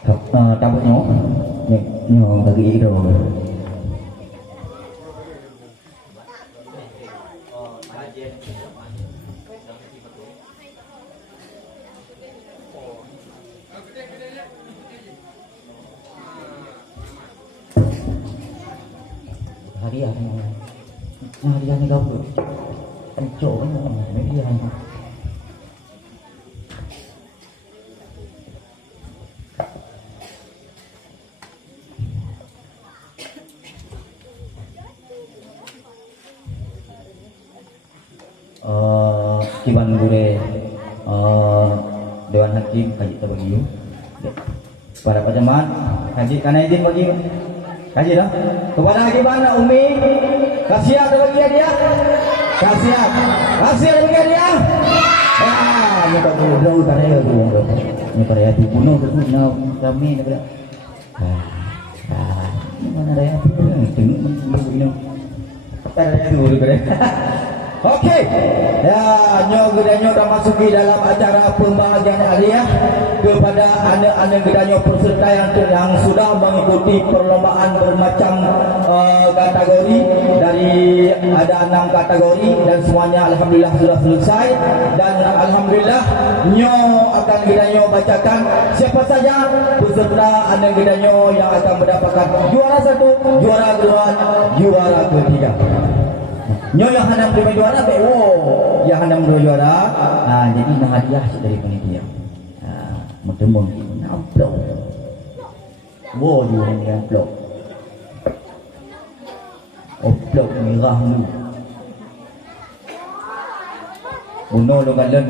Tabut nyo nyo kaki itu. Hadiah ni kau kencok ni dia. Kiban gure Dewan Hakim kaji terbagi para penjemaat haji karena izin bagi kaji dah kepada haji mana Umi kasihan bagi dia kasihan bagi dia ni tak perlu dah pada tu ni pada tu bunuh tu kami nak mana dia tengok pada tu Okey, ya nyo gedanyo dah masuki dalam acara pembahagian aliyah kepada anak-anak gedanyo peserta yang sudah mengikuti perlombaan bermacam kategori dari ada 6 kategori dan semuanya alhamdulillah sudah selesai dan alhamdulillah nyo akan gedanyo bacakan siapa saja peserta anak gedanyo yang akan mendapatkan juara 1, juara 2, juara 3. Nyo yang hendak menjadi juara yang hendak menjadi juara jadi nak hadiah dari panitia bertemu namplok dia ni namplok oplok merah ni bunuh dengan len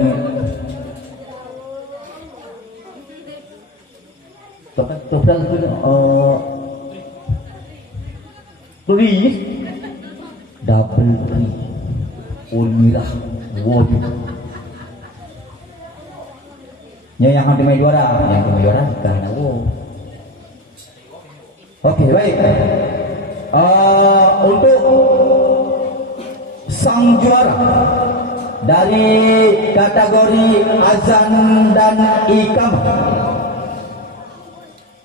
toprak tulis double free merah yang main juara karena Okey baik untuk sang juara dari kategori azan dan iqamah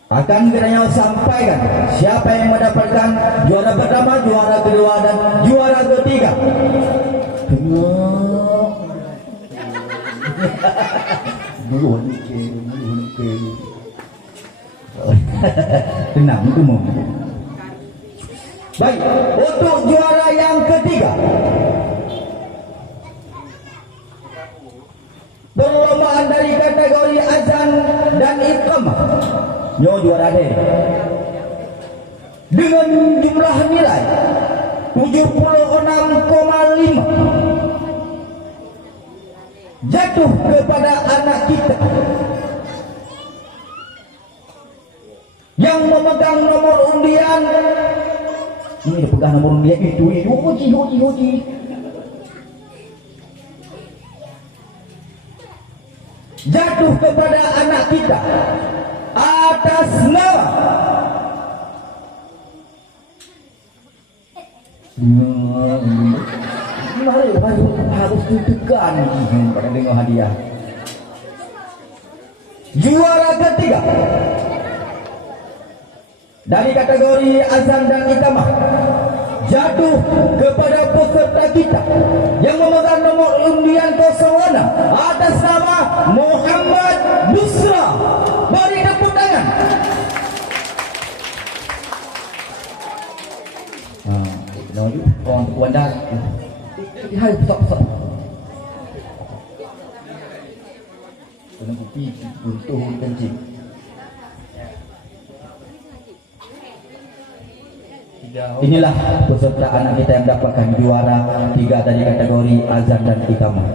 akan kiranya sampaikan siapa yang mendapatkan juara pertama, juara kedua dan juara ketiga. Tenang itu mau. Baik, untuk juara yang ketiga perlombaan dari kategori azan dan iqamah. Nyo juara deh dengan jumlah nilai 76,5 jatuh kepada anak kita yang memegang nomor undian. Ini dia pegang nomor undian itu hoji jatuh kepada anak kita atas nama harus ditekan pada dengar hadiah. Juara ketiga dari kategori azan dan iqamah jatuh kepada peserta kita yang memegang nomor undian 06 atas nama Muhammad Busra. Beri tepuk tangan. Orang kuandar hai besar kena kopi untuk kencing. Inilah peserta anak kita yang mendapatkan juara 3 dari kategori azan dan iqamah.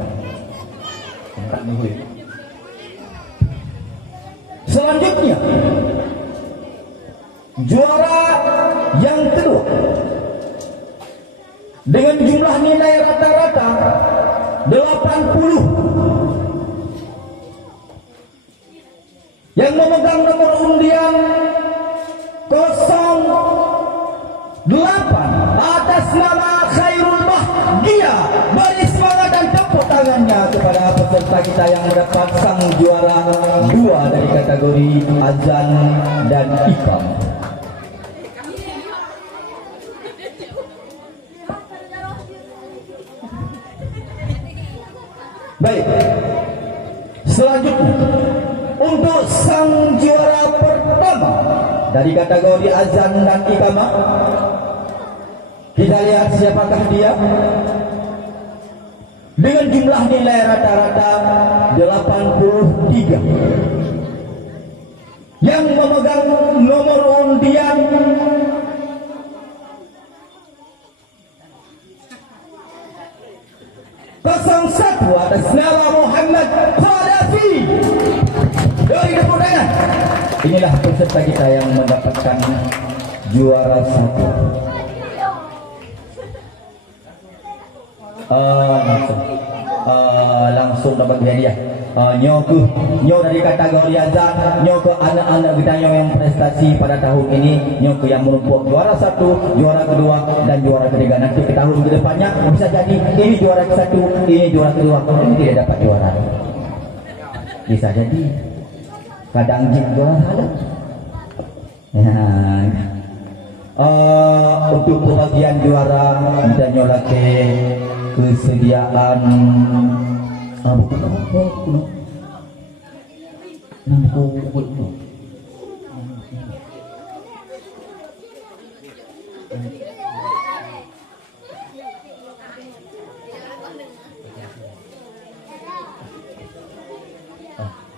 Selanjutnya juara yang kedua dengan jumlah nilai rata-rata 80 yang memegang nomor undian 08 atas nama Khairul Bahgia. Beri semangat dan tepuk tangannya kepada peserta peserta kita yang mendapat sang juara 2 dari kategori azan dan iqam. Baik, selanjutnya untuk sang juara pertama dari kategori azan dan iqamah, kita lihat siapakah dia. Dengan jumlah nilai rata-rata 83, yang memegang nomor undian 01 atas nama Muhammad Qaddafi. Beri tepuk tangan. Inilah peserta kita yang mendapatkan juara 1. Langsung dapat hadiah. Nyo dari kategori azan, nyo ke anak-anak kita yang prestasi pada tahun ini, nyo ke yang merumpuk juara 1, juara kedua dan juara ketiga. Nanti ke tahun kedepannya bisa jadi ini juara ke-1, ini juara kedua, ini tidak dapat juara. Bisa jadi kadang jik juara ada. Untuk pembagian juara dan nyo lagi kesediaan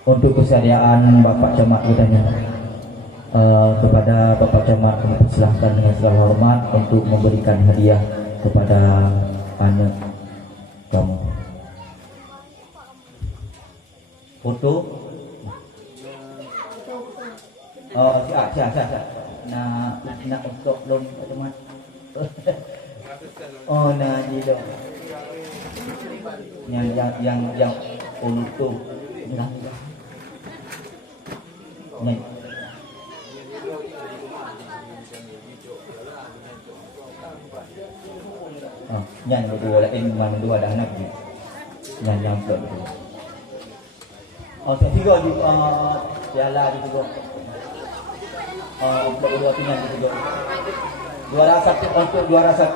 untuk kesediaan Bapak Camat katanya, kepada Bapak Camat kami persilahkan dengan segala hormat untuk memberikan hadiah kepada anak kamu. Foto. Siap. Nak untuk belum Camat. Nah di dong. Yang untuk nah. Nih. Nyan berdua lain mana dua ada anak ni. Nyan pula berdua. Tiga di piala di juga. Berdua tu nyan juga. Juara 1 untuk juara 1.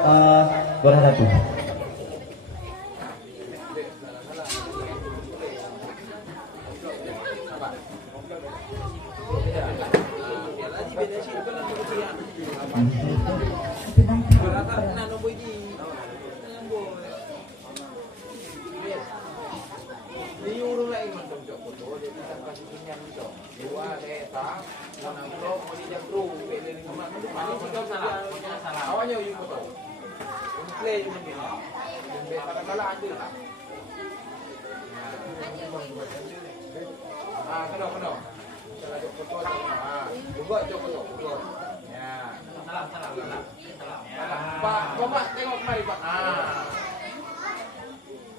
Pak, coba tengok mari Pak.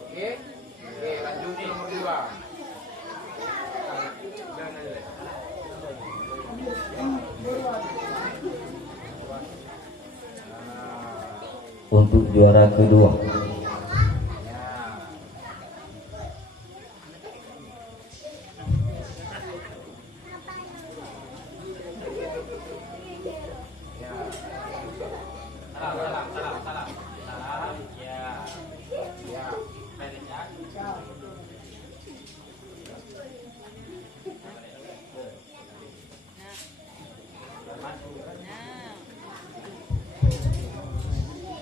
Okey. Lanjut ke nomor 2. Untuk juara kedua.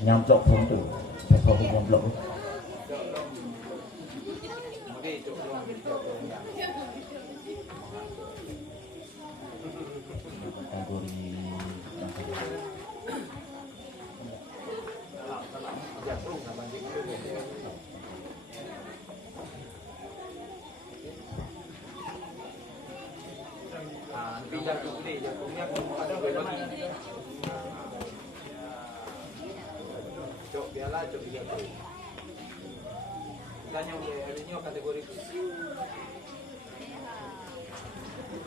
Nyamplok pun tu. Saya nyamplok.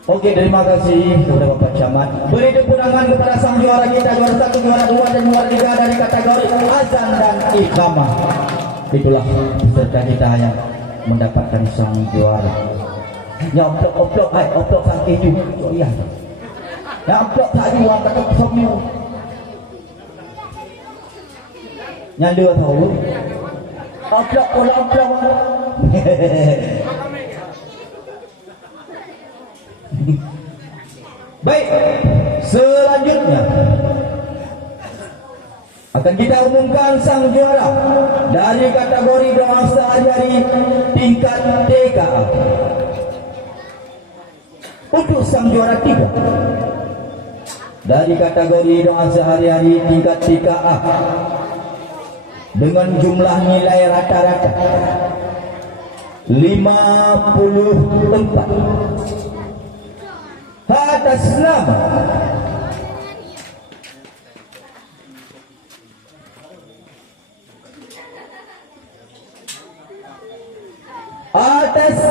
Oke, terima kasih kepada Bapak Camat. Beri tepuk tangan kepada sang juara kita, juara 1, juara 2 dan juara 3 dari kategori azan dan iqamah. Itulah peserta kita yang mendapatkan sang juara. Ya oplok ai oplok sang keju. Oh iya. Ya oplok tak jual kata semua. Yang dua tahu. Oplok. Baik, selanjutnya akan kita umumkan sang juara dari kategori doa sehari-hari tingkat TKA. Untuk sang juara 3 dari kategori doa sehari-hari tingkat TKA dengan jumlah nilai rata-rata 54 atas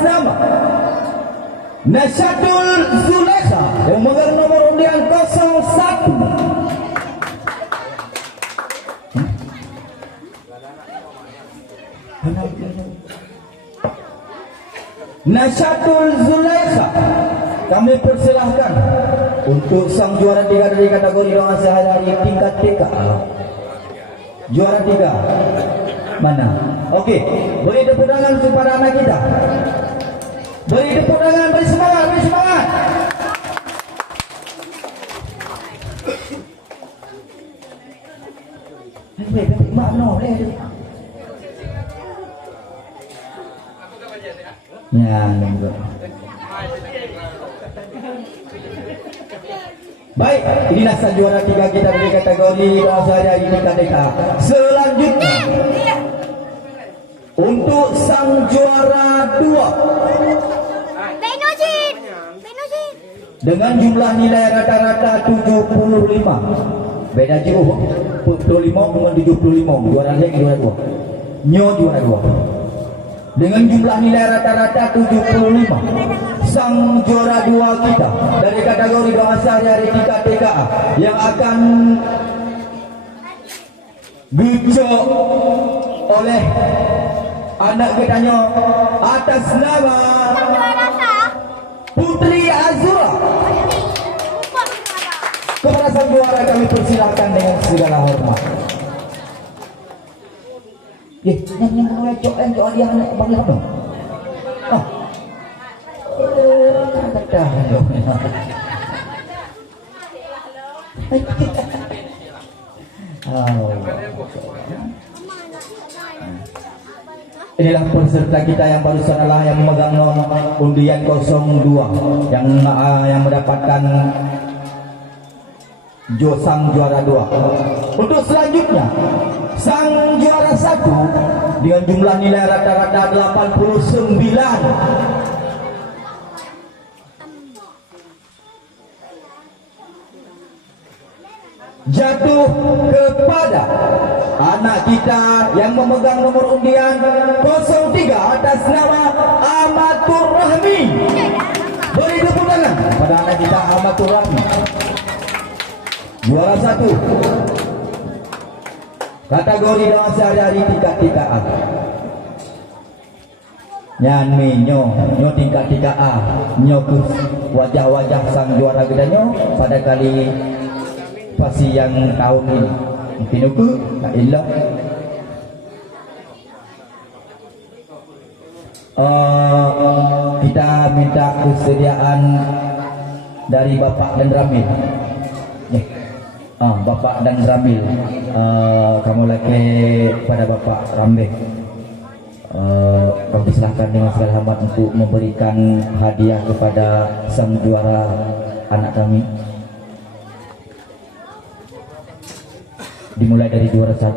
nama Nasyatul Zulekha yang memegang nomor undian 01. Nasyatul Zulekha, kami persilahkan untuk sang juara 3 dari kategori doa sehari-hari tingkat TKA. Juara 3 mana? Okey, beri tepuk tangan kepada anak kita. Beri tepuk tangan, beri semangat, beri semangat. Mak no, ya, baik, inilah sang juara 3 kita dari kategori doa sehari-hari tingkat TKA. Selanjutnya untuk sang juara 2 dengan jumlah nilai rata-rata 75. Beda jauh 75 dengan 75. Juara lagi juara 2. Nyo juara 2. Dengan jumlah nilai rata-rata 75. Sang juara 2 kita dari kategori doa sehari-hari tingkat TKA yang akan dicok oleh anak kitanya atas nama Putri Azura. Kepada sang juara kami persilahkan dengan segala hormat. Nyanyi mulai cok dia anak bang Lado. Oh, dah. Inilah peserta kita yang barusan adalah yang memegang nomor undian 02 yang mendapatkan sang juara 2. Untuk selanjutnya sang juara 1 dengan jumlah nilai rata-rata 89 jatuh kepada anak kita yang memegang nomor undian 03 atas nama Amatur Rahmi. Beri tepuk tangan pada anak kita Amatur Rahmi. Juara 1 kategori doa sehari-hari tingkat TKA. Nyanyi nyo tingkat TKA nyo ke wajah-wajah sang juara gedanya pada kali pasti yang tahun ini mungkin aku tak elok. Kita minta kesediaan dari Bapak dan Ramil. Bapak dan Ramil, kamu lagi pada Bapak Ramil. Kami silakan dengan segala hormat untuk memberikan hadiah kepada sang juara anak kami. Dimulai dari juara 1.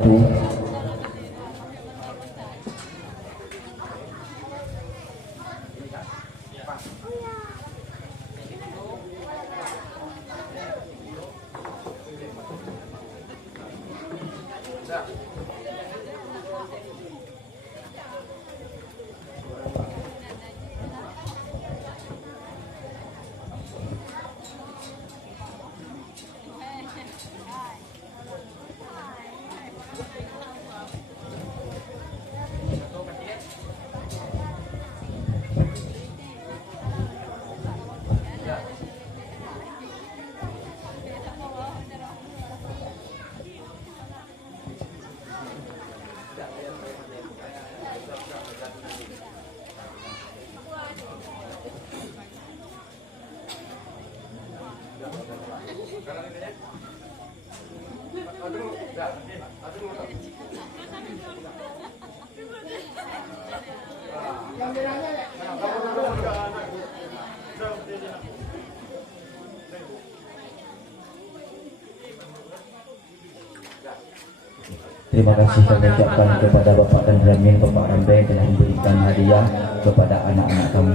Terima kasih kami ucapkan kepada Bapak dan Ramin, Bapak Rambe telah memberikan hadiah kepada anak-anak kami.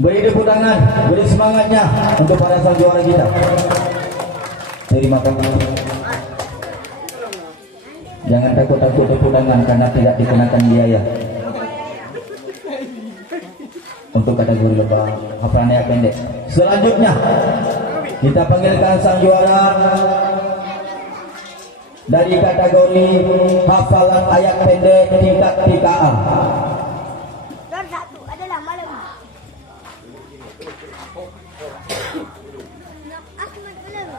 Beri tepuk tangan, beri semangatnya untuk para sang juara kita. Terima kasih. Jangan takut-takut tepuk tangan karena tidak dikenakan biaya. Untuk kategori lebah hafalan ayat pendek. Selanjutnya kita panggilkan sang juara dari kategori hafalan ayat pendek tingkat 3A. Nomor 1 adalah malam. Ahmad Malam.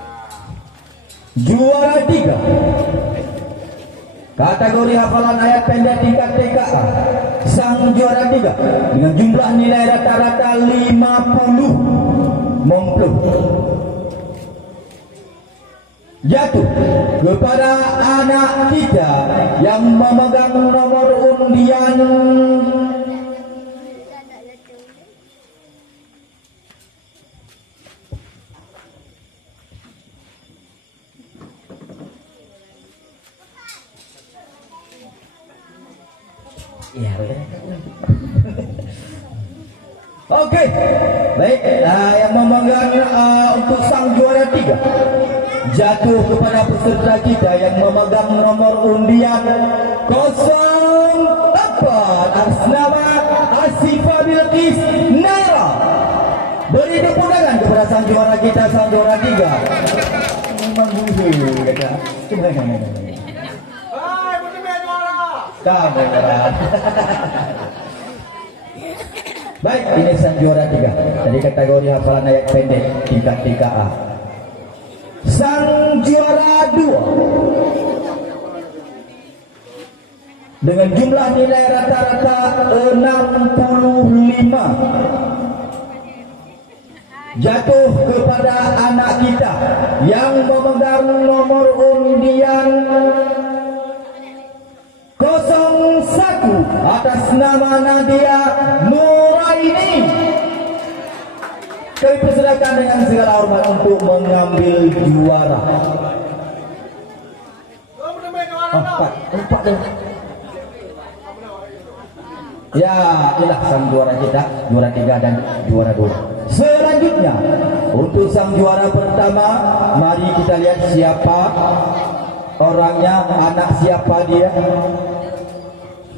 Juara 3 kategori hafalan ayat pendek tingkat 3A. Sang juara 3 dengan jumlah nilai rata-rata 50 mempluk jatuh kepada anak kita yang memegang nomor undian ya. Oke, baik. Yang memegang untuk sang juara 3 jatuh kepada peserta kita yang memegang nomor undian 04 atas nama Asifah Bilqis Naira. Beri tepuk tangan kepada sang juara kita, sang juara 3. Memang bulu kata. Hai, Budiman juara. Kamu berat. Baik, ini sang juara 3 dari kategori hafalan ayat pendek tingkat 3A. Sang juara 2 dengan jumlah nilai rata-rata 65 jatuh kepada anak kita yang memegang nomor undian 01 atas nama Nadia Nuraini. Kami persilakan dengan segala hormat untuk mengambil juara. Budiman juara. Empat deh. Ya, inilah sang juara kita, juara 3 dan juara 2. Selanjutnya, untuk sang juara pertama, mari kita lihat siapa orangnya, anak siapa dia.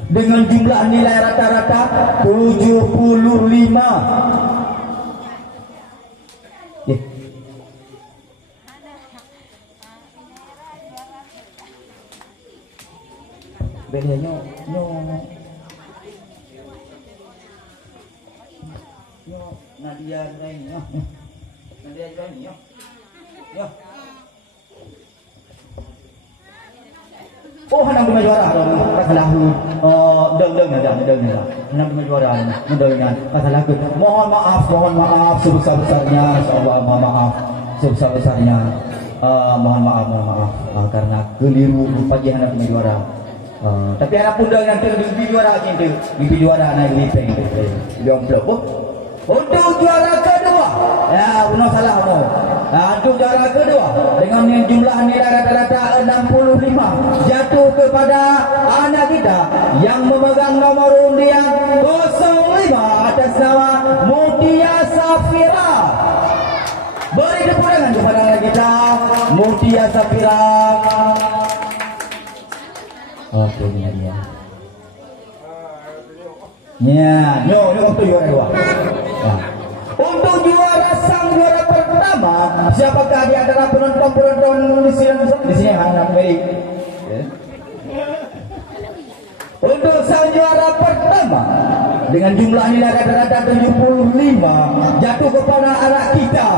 Dengan jumlah nilai rata-rata 75. Bedanya Nadia Nuraini Nadia Nuraini yo. Oh, hendak punya juara dong. Masalah deng hendak punya juara dengan masalah aku. Mohon maaf sebesar-besarnya, insyaallah mohon maaf sebesar-besarnya. Mohon maaf karena keliru pagi hendak punya juara. Tapi anak pun dengan di juara gitu, di juara naik lipeng gitu. Dia amplop. Untuk juara kedua, ya benar salah kamu. Untuk juara kedua dengan jumlah nilai rata-rata 65 jatuh kepada anak kita yang memegang nomor undian 05 atas nama Mutia Safira. Beri tepuk tangan kepada anak kita Mutia Safira. Oke, ini dia. Ya, waktu juara 2. Nah. Untuk juara sang juara pertama, siapakah di antara penonton di sini anak Mary? Untuk sang juara pertama dengan jumlah nilai rata-rata 75 jatuh kepada anak kita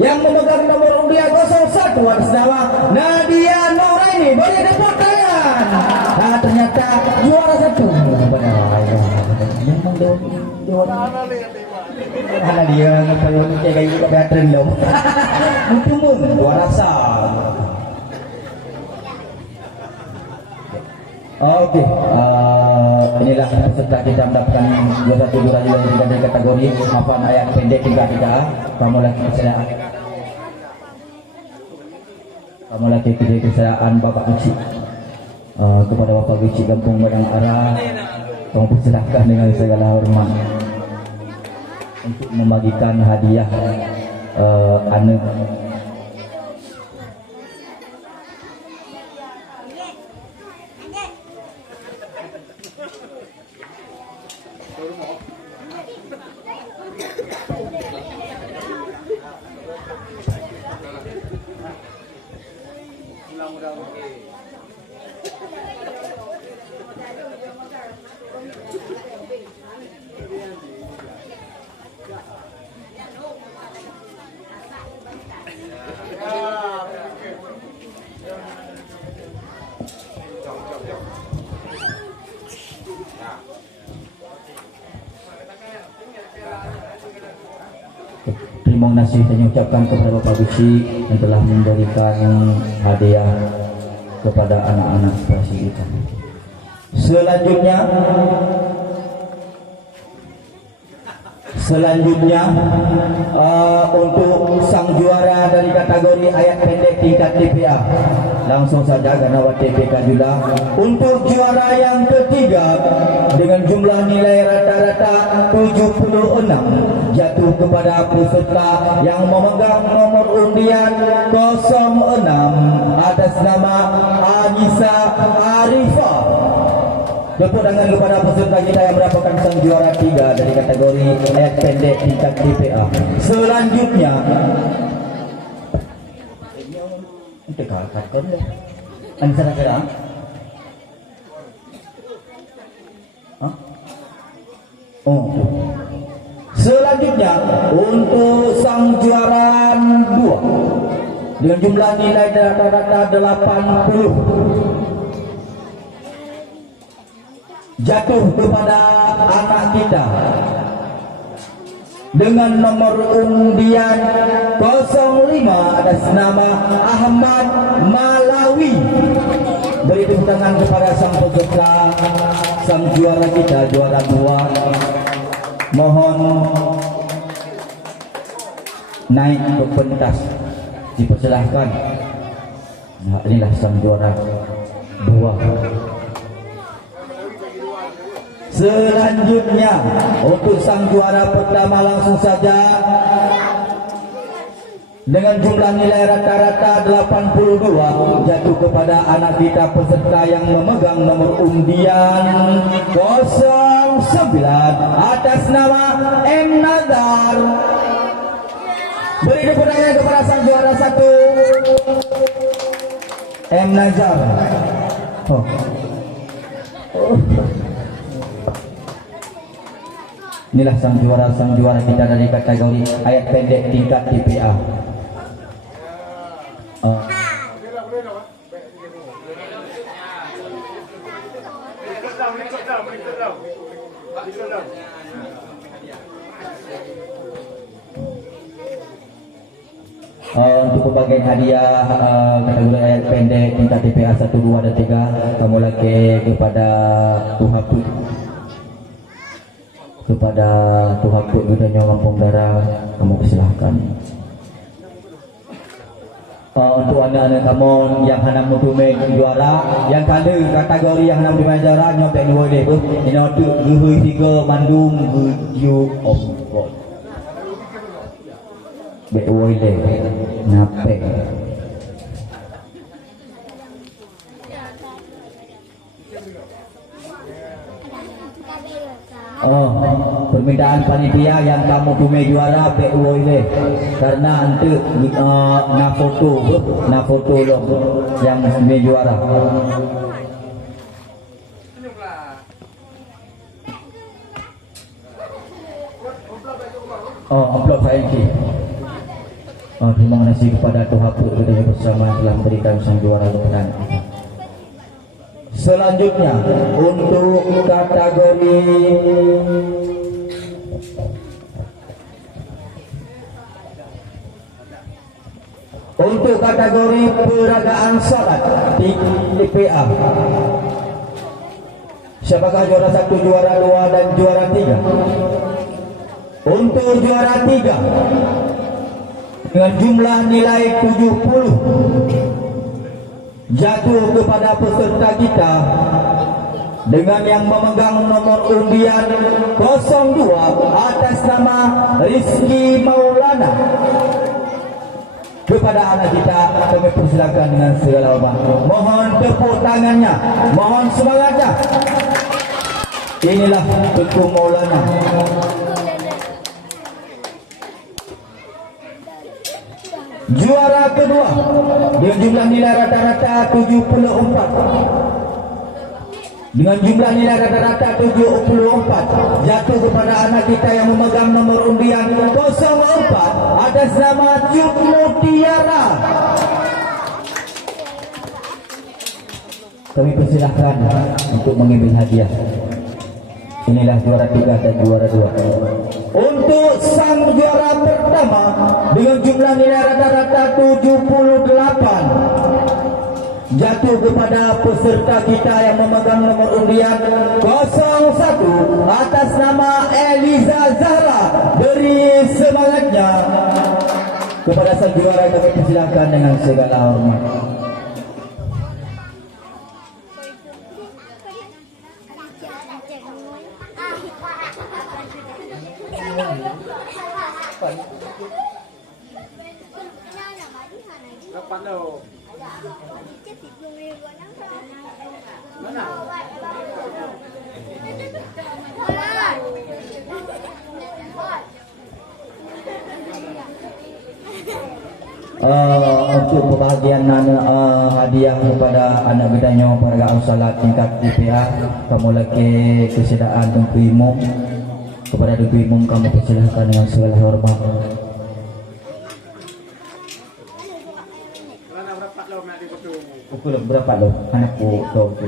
yang memegang nomor undian 01 atas nama Nadia Nuraini. Beri tepuk tangan. Nah, ternyata juara 1. Memang juara. Mana dia ngapain kayak kayu ke veteran lo. Mungkin pun gua rasa. Oke, inilah peserta kita mendapatkan juara satu juara dua dari kategori hafal ayat pendek 3 kamu lagi kesalahan. Kamu lagi kesalahan Bapak Uci. Kepada Bapak Uci Kampung Padang Arah, kamu persilahkan dengan segala hormat untuk membagikan hadiah anak. Terima kasih saya ucapkan kepada Bapak Gusti yang telah memberikan hadiah kepada anak-anak aspirasi kita. Selanjutnya untuk sang juara dari kategori ayat pendek tingkat TPA, langsung saja karena TPK juga. Untuk juara yang ketiga dengan jumlah nilai rata-rata 76 jatuh kepada peserta yang memegang nomor undian 06 atas nama Anissa Arifah. Tepuk tangan kepada peserta kita yang mendapatkan sang juara 3 dari kategori ayat pendek tingkat TPA. Selanjutnya selanjutnya untuk sang juara 2 dengan jumlah nilai rata-rata 80 jatuh kepada anak kita dengan nomor undian 05 atas nama Ahmad Malawi. Beri tepuk tangan kepada sang peserta, sang juara kita, juara 2. Mohon naik ke pentas, dipersilahkan. Nah, inilah sang juara 2. Selanjutnya untuk sang juara pertama langsung saja dengan jumlah nilai rata-rata 82 jatuh kepada anak kita peserta yang memegang nomor undian 09 atas nama M. Nazar. Beri tepuk tangan kepada sang juara 1 M. Nazar. Inilah sang juara kita dari kategori ayat pendek tingkat TPA. Untuk pembagian hadiah kategori ayat pendek tingkat TPA 1, 2 dan 3 kamu lagi kepada Tuhan Put Gudanya Lampung Darah, kamu persilahkan. Untuk anak-anak kamu yang hendak mutume juara, yang kada kategori yang hendak mutume juara nyopek 2 deh tu. Ini untuk Guhui 3 Mandung Guju Ompot. Beoi le napek. Permintaan panitia yang kamu tume juara PUO ini karena untuk na foto lo yang tume juara. Amplop saya ini. Terima kasih kepada Tuhan Putri bersama telah memberikan sang juara kepada kita. Selanjutnya untuk kategori Untuk kategori peragaan salat TPA, siapakah juara 1, juara 2 dan juara 3? Untuk juara 3 dengan jumlah nilai 70 jatuh kepada peserta kita dengan yang memegang nomor undian 02 atas nama Rizky Maulana. Kepada anak kita kami persilakan dengan segala hormat. Mohon tepuk tangannya, mohon semangatnya. Inilah Teguh Maulana. Juara kedua dengan jumlah nilai rata-rata 74. Dengan jumlah nilai rata-rata 74 jatuh kepada anak kita yang memegang nomor undian 04 atas nama Cut Mutiara. Kami persilahkan untuk mengambil hadiah. Inilah juara 3 dan juara 2. Untuk sang juara pertama dengan jumlah nilai rata-rata 78 jatuh kepada peserta kita yang memegang nomor undian 01 atas nama Eliza Zahra. Beri semangatnya kepada sang juara. Kami persilakan dengan segala hormat. Dapat lo. Mana? Untuk pembahagian hadiah kepada anak bedanya peragaan salat tingkat TPA, kamu lagi kesediaan Tengku Imam. Kepada Tengku Imam kamu persilahkan dengan segala hormat. Pukul berapa lo? Anakku tahu tu.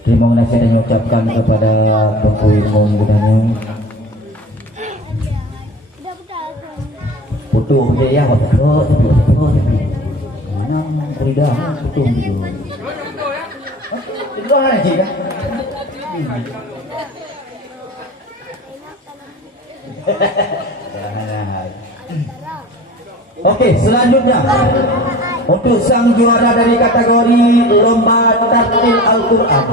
Terima kasih dan ucapkan kepada Tengku Imam budanya. Putuh je ya, putuh. Mana beridah putuh tu. Itu mana sih dah? Okey, selanjutnya untuk sang juara dari kategori lomba tartil Al-Quran,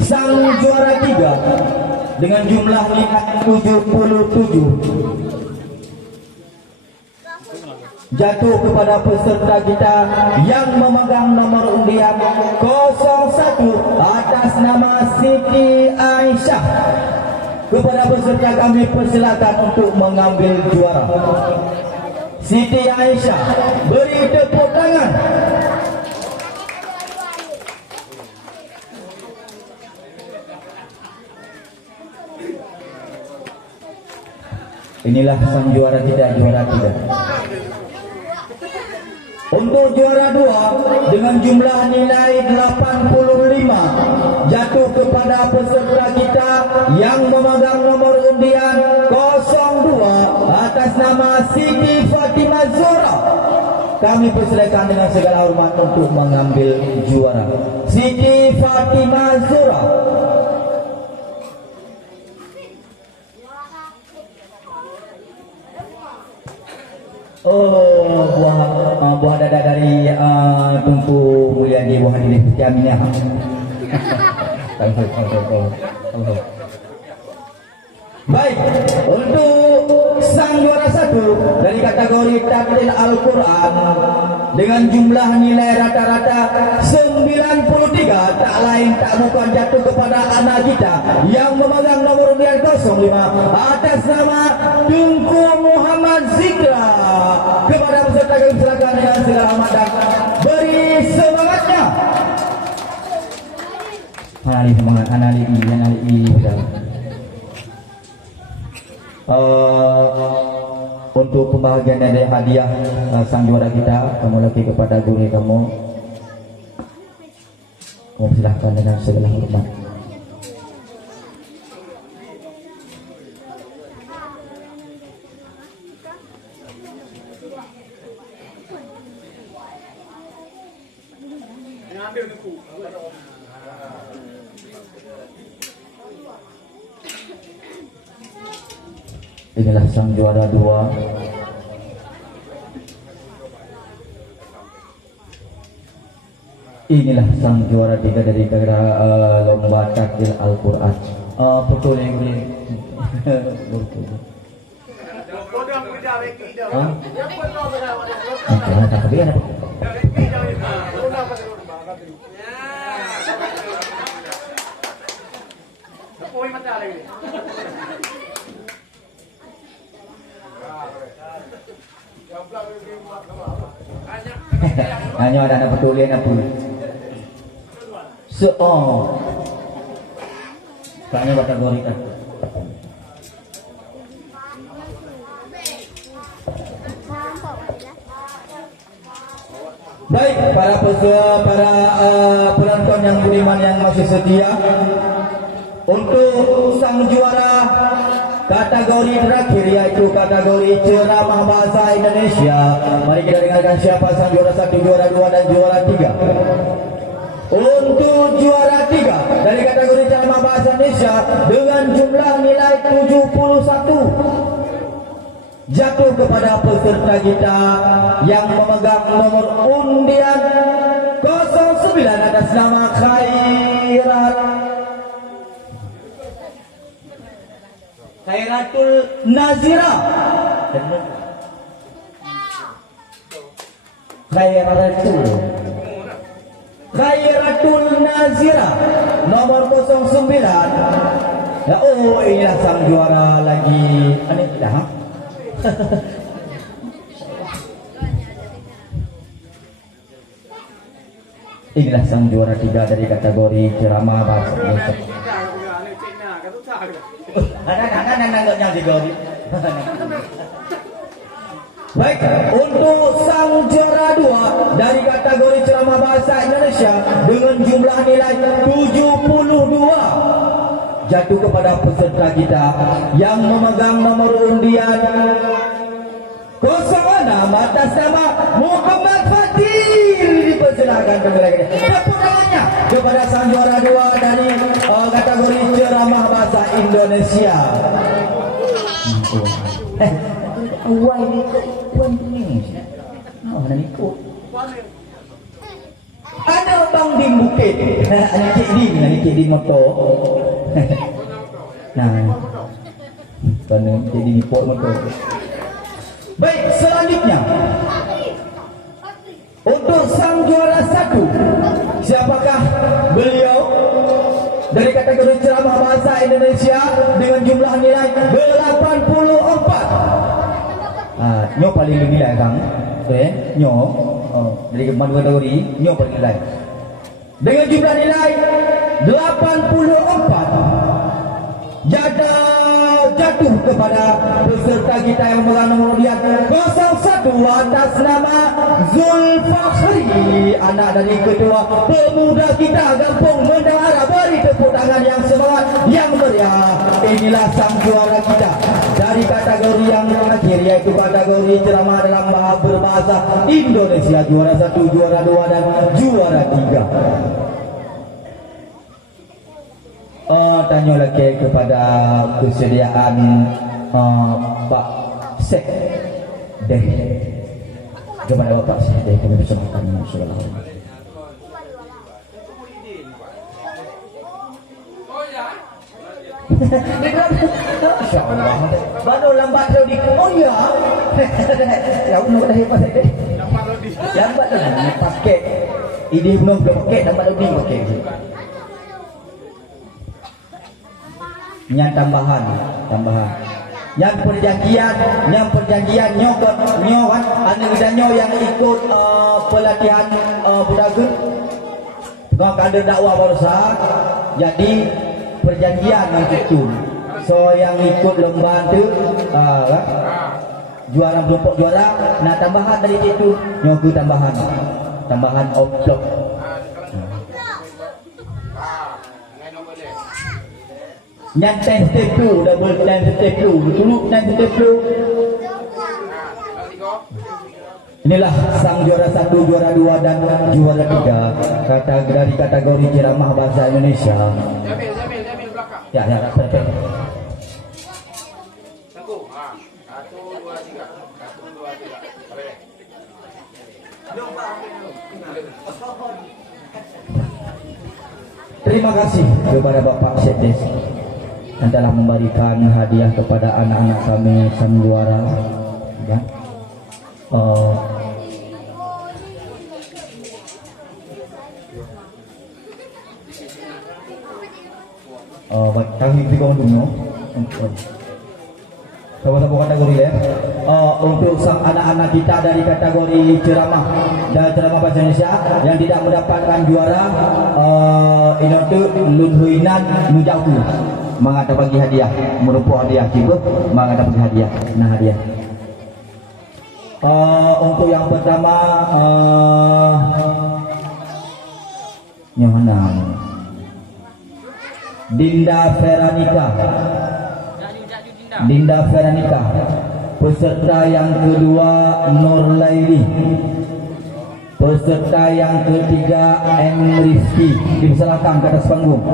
sang juara 3 dengan jumlah nilai 77 jatuh kepada peserta kita yang memegang nomor undian 01 atas nama Siti Aisyah. Kepada peserta kami persilakan untuk mengambil juara. Siti Aisyah, beri tepuk tangan. Inilah sang juara kita, juara 3. Untuk juara 2 dengan jumlah nilai 85 jatuh kepada peserta kita yang memegang nomor undian 02 atas nama Siti Fatimah Zura. Kami persilakan dengan segala hormat untuk mengambil juara. Siti Fatimah Zura. Oh, buah dada dari Tunku Mulyadi Buah Hadi Aminah. Tahu. Baik, untuk sang juara satu dari kategori Tartil Al-Quran dengan jumlah nilai rata-rata 93, tak lain tak bukan jatuh kepada anak kita yang memegang nomor undian 05 atas nama Tunku Muhammad Zikra. Kepada peserta kami silakan dengan segala hormat dan beri semangatnya. Anali semangat, anali untuk pembahagian dari hadiah sang juara kita, kamu lagi kepada guru kamu silahkan dengan segala hormat. Ambil buku. Inilah sang juara 2. Inilah sang juara 3 dari lomba Tartil Al-Quran. Betul yang boleh. Betul. Hanya ada anak petulian apa? Kayaknya kategori kan. Baik, para penonton yang budiman yang masih setia, untuk sang juara kategori terakhir yaitu kategori ceramah bahasa Indonesia. Mari kita dengarkan siapa sang juara 1, juara 2 dan juara 3. Untuk juara 3 dari kategori ceramah bahasa Indonesia dengan jumlah nilai 71 jatuh kepada peserta kita yang memegang nomor undian 09 atas nama Khairatul Nazira. Khairatul Nazira nomor 09. Ya, oh inilah sang juara lagi. Aneh dah. Inilah sang juara 3 dari kategori ceramah bahasa Indonesia. Baik, untuk sang juara 2 dari kategori ceramah bahasa Indonesia dengan jumlah nilai 72 jatuh kepada peserta kita yang memegang nomor undian 06 atas nama Muhammad Fadil. Dipersilakan kembali tepuk tangannya kepada sang juara 2 dari kategori ceramah bahasa Indonesia. Wah ini puan ini. Oh, nanti kok. Ada Bang Dim Bukit. Anak Cik Dim motor. Nah. Karena Cik Dim motor. Baik, selanjutnya untuk sang juara 1, siapakah beliau dari kategori ceramah bahasa Indonesia dengan jumlah nilai 84. Nyo paling nilai Kang. Nyo dari kedua kategori nyo paling nilai. Dengan jumlah nilai 84 jatuh kepada peserta kita yang memegang nomor undian 01 atas nama Zulfakhri, anak dari ketua pemuda kita Kampung Bendahara. Beri tepuk tangan yang semangat, yang meriah. Inilah sang juara kita dari kategori yang terakhir yaitu kategori ceramah dalam berbahasa Indonesia, juara 1, juara 2 dan juara 3. Tanya lagi kepada kesediaan Pak Sek deh kepada Bapak saya kami persembahkan insyaallah. Insyaallah. Baru lambat lo di. Oh ya. Ya udah hebat deh. Lambat lo pakai. Ini belum pakai lambat lo di pakai. Yang tambahan. Yang perjanjian nyowan anu danyo yang ikut pelatihan budagun. Kau ada dakwah barusan. Jadi perjanjian yang itu. So yang ikut lomba tu kan? Juara kelompok juara, nah tambahan dari itu nyogu tambahan oplok. Yang time step tu, double time step tu, dulu time step tu. Inilah sang juara 1, juara 2 dan juara 3 dari kategori ceramah bahasa Indonesia. Jamil belakang. Ya, perfect. Satu. 1, 2, 3. 1, 2, 3. Boleh. Terima kasih kepada Bapak Sekdes yang telah memberikan hadiah kepada anak-anak kami sang juara. Ya. Tahu itu kau dulu. Sama-sama kategori ya. Untuk sang anak-anak kita dari kategori ceramah dan ceramah bahasa Indonesia yang tidak mendapatkan juara, ini untuk lunhuinan nujautu. Mengada bagi hadiah, merupakan hadiah juga, mengada bagi hadiah. Nah hadiah. Untuk yang pertama, Yohana Dinda Feranika. Peserta yang kedua Nur Laili. Peserta yang ketiga M Rizky. Dipersilakan ke atas panggung.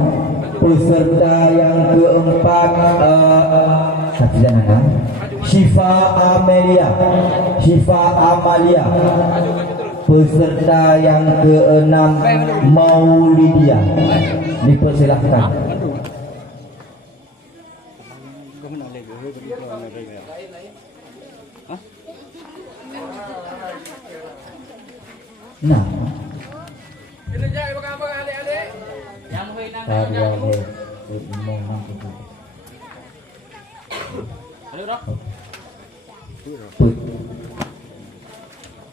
Peserta yang keempat Syifa Amalia. Peserta yang keenam Maulidia. Dipersilakan. Nah, Ini jangan abang adik-adik. Yang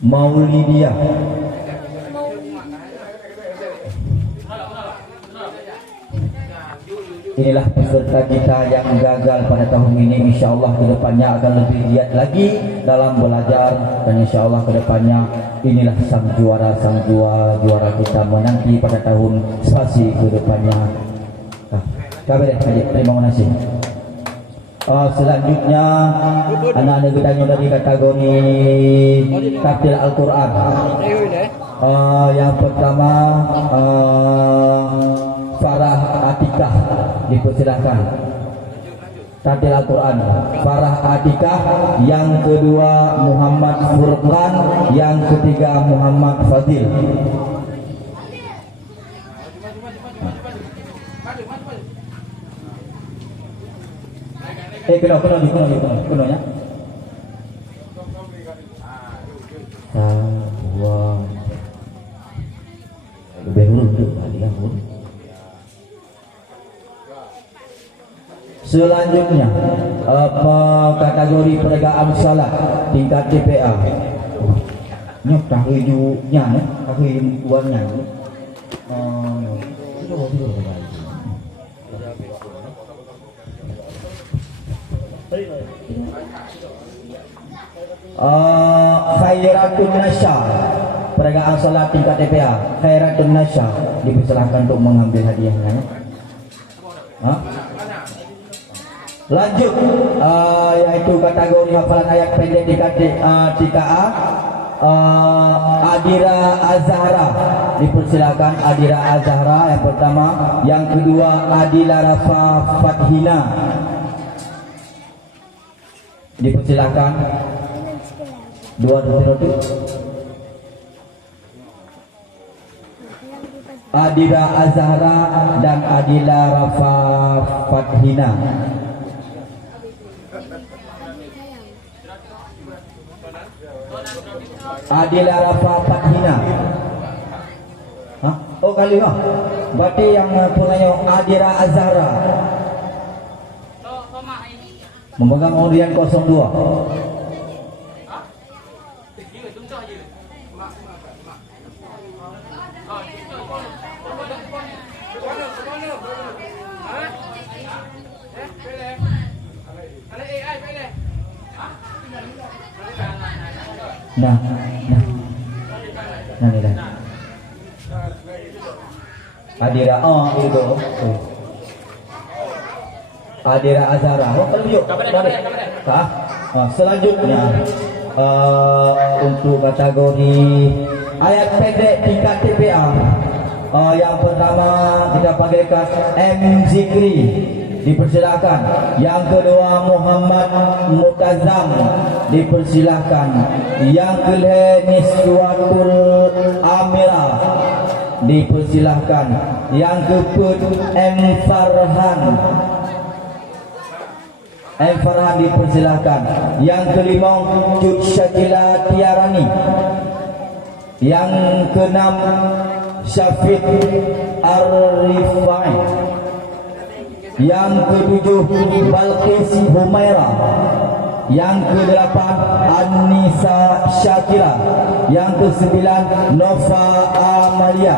Maulidia. Inilah peserta kita yang gagal pada tahun ini. InsyaAllah kedepannya akan lebih giat lagi dalam belajar. Dan insyaAllah kedepannya inilah sang juara kita menanti pada tahun spasi kedepannya. Kabar terima kasih. Selanjutnya anak-anak kita dari kategori Tafsir Al-Quran. Yang pertama Farah Atikah, dipersilakan. Tafsir Al-Quran Farah Atikah. Yang kedua Muhammad Furqan. Yang ketiga Muhammad Fadil. Kenanya. Selanjutnya kategori penegakan salat tingkat TPA. Nyok tahujunya ya, tahujuannya. Khairatun Nasya, penegakan salat tingkat TPA. Khairatun Nasya, dipersilakan untuk mengambil hadiahnya. Lanjut, yaitu kategori hafalan ayat pendek di TKA. Adira Azhara, dipersilakan Adira Azhara yang pertama. Yang kedua Adila Rafa Fathina, dipersilakan. Dua roti. Adila Azhara dan Adila Rafa Fathina. Adila Rafa Fathina. Hah? Oh kali mah. Berarti yang punya Adila Azhara memegang undian 02. Nah, ni dah. Adira, oh itu. Adira Azhara. Oh, kalau yuk. Selanjutnya untuk kategori ayat pendek tingkat TPA. Yang pertama kita panggilkan M Zikri, dipersilakan. Yang kedua Muhammad Mutazam, dipersilakan. Yang kelima Niswatul Amira, dipersilakan. Yang keempat M Farhan dipersilakan. Yang kelima Cut Syakila Tiarani. Yang keenam Syafiq Arifai. Yang ketujuh Balqis Humaira. Yang kedelapan Anissa Syakira. Yang kesembilan Nova Amalia.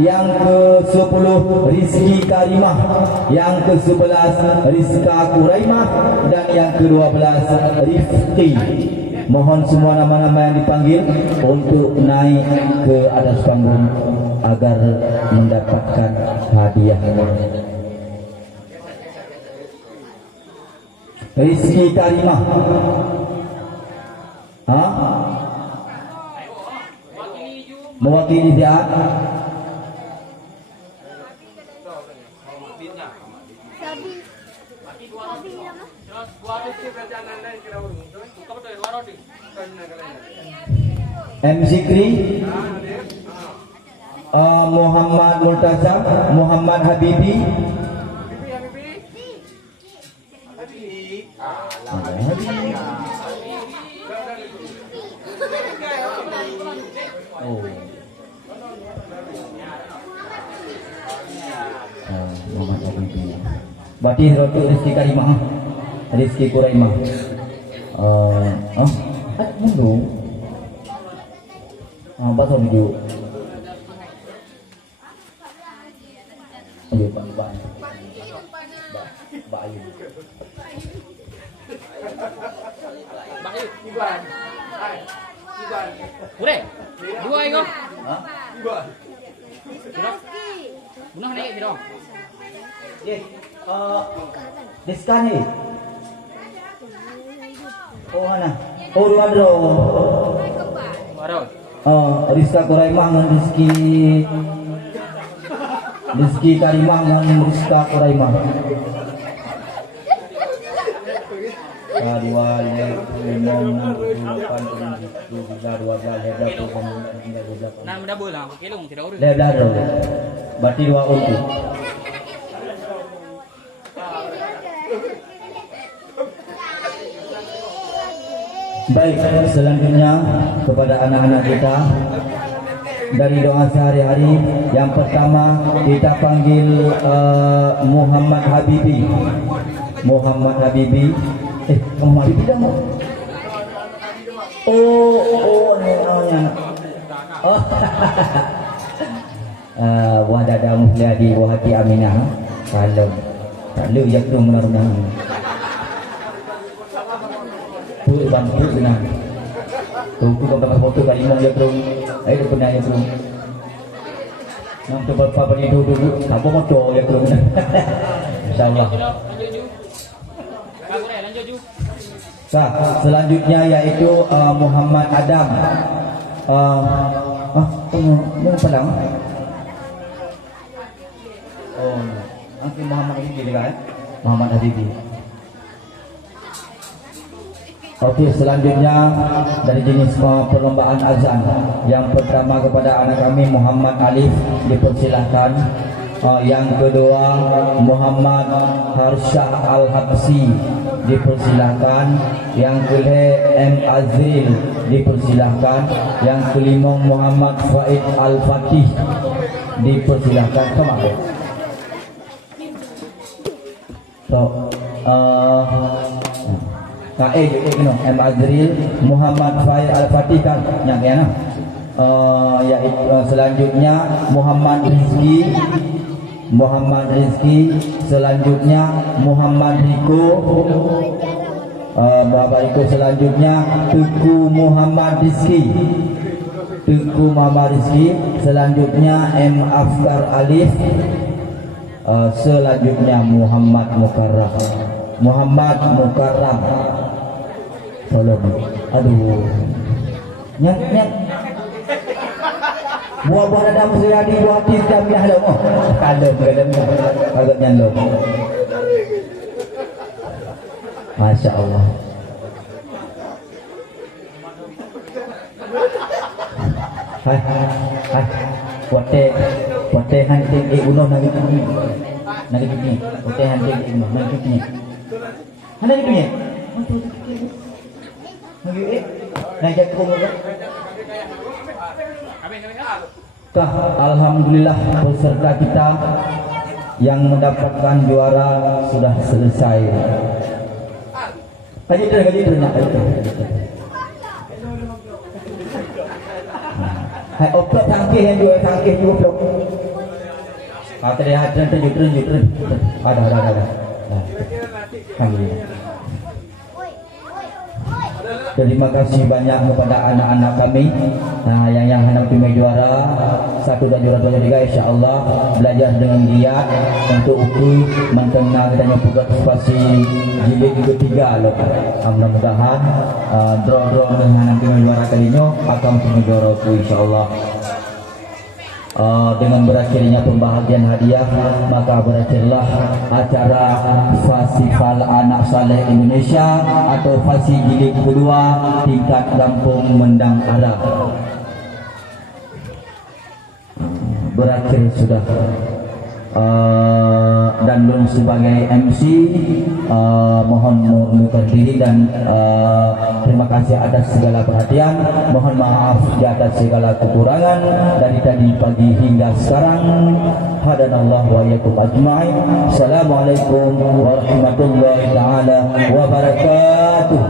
Yang ke-10 Rizki Karimah. Yang ke-11 Rizka Kuraimah. Dan yang ke-12 Rifqi. Mohon semua nama-nama yang dipanggil untuk naik ke atas panggung agar mendapatkan hadiah. Rizki Karimah. Mewakili dia. M Zikri, Muhammad Murtaza, Muhammad Habibi. Muhammad Habibi. Berarti rotuk Rizki Karimah, Rizki Kuraimah. Mundur. Baca video. Ayo Pak. Bayu. Iban. Udah. Dua iko. Hah? Iban. Bunah naik biro. Ye. Diskani. Oh mana? Oh Ruandro. Rizka Kuraimah dengan Rizki Karimah dengan Rizka Kuraimah. Berarti 2 untuk. Baik, selanjutnya kepada anak-anak kita dari doa sehari-hari. Yang pertama kita panggil Muhammad Habibi. Muhammad Habibi. Muhammad Habibi dah mau. Namanya. Wadada Muhyadi Wahati Aminah. Salam. Tak lu yang tu menarunang. Tu bangku senang. Tu gambar foto kali mau ya bro. Ayo pernah ya bro. Nam tu bapa bani dulu. Apa motor ya bro. Insyaallah. Selanjutnya yaitu Muhammad Adam. Yang Padang. Muhammad Habibi kan? Muhammad Habibi. Okey, selanjutnya dari jenis perlombaan azan. Yang pertama kepada anak kami Muhammad Alif dipersilahkan. Yang kedua Muhammad Harsyah Al-Habsi dipersilahkan. Yang kelima M. Azril dipersilahkan. Yang kelima Muhammad Faid Al-Fatih dipersilahkan. Kemana? So, M. Azril Muhammad Faid Al-Fatih kan yang kena. Selanjutnya Muhammad Rizki, selanjutnya Muhammad Riko, selanjutnya Tuku Muhammad Rizki, selanjutnya M. Afkar Alif, selanjutnya Muhammad Mukarram. Tolong, aduh, nyat. Buah-buah ada mesti di buah tim jamiah lo. Kalem agak nyalo. Masya Allah. Hai. Pote hunting uno nagi kini. Pote hunting uno nagi kini. Mana itu ni? Nagi nagi jago mo. Alhamdulillah peserta kita yang mendapatkan juara sudah selesai. Kaji tu nak. Hai oplok tangkih yang juga oplok. Kata dia tunjuk. Ada. Terima kasih banyak kepada anak-anak kami yang hendak timai juara 1 dan juara 2 juga, insya-Allah belajar dengan giat untuk ukui mengenal dan partisipasi jilid ketiga loh. Mudah-mudahan draw dengan timai juara kali ini akan timai juara itu, insya-Allah. Dengan berakhirnya pembahagian hadiah, maka berakhirlah acara Festival Anak Saleh Indonesia atau Fasi Jilid kedua tingkat Kampung Mendang Arab. Berakhir sudah. Dan Lun sebagai MC mohon mengundurkan diri dan terima kasih atas segala perhatian. Mohon maaf di atas segala kekurangan dari tadi pagi hingga sekarang. Hadanallahu wa iyyakum ajma'in. Assalamualaikum warahmatullahi taala wabarakatuh.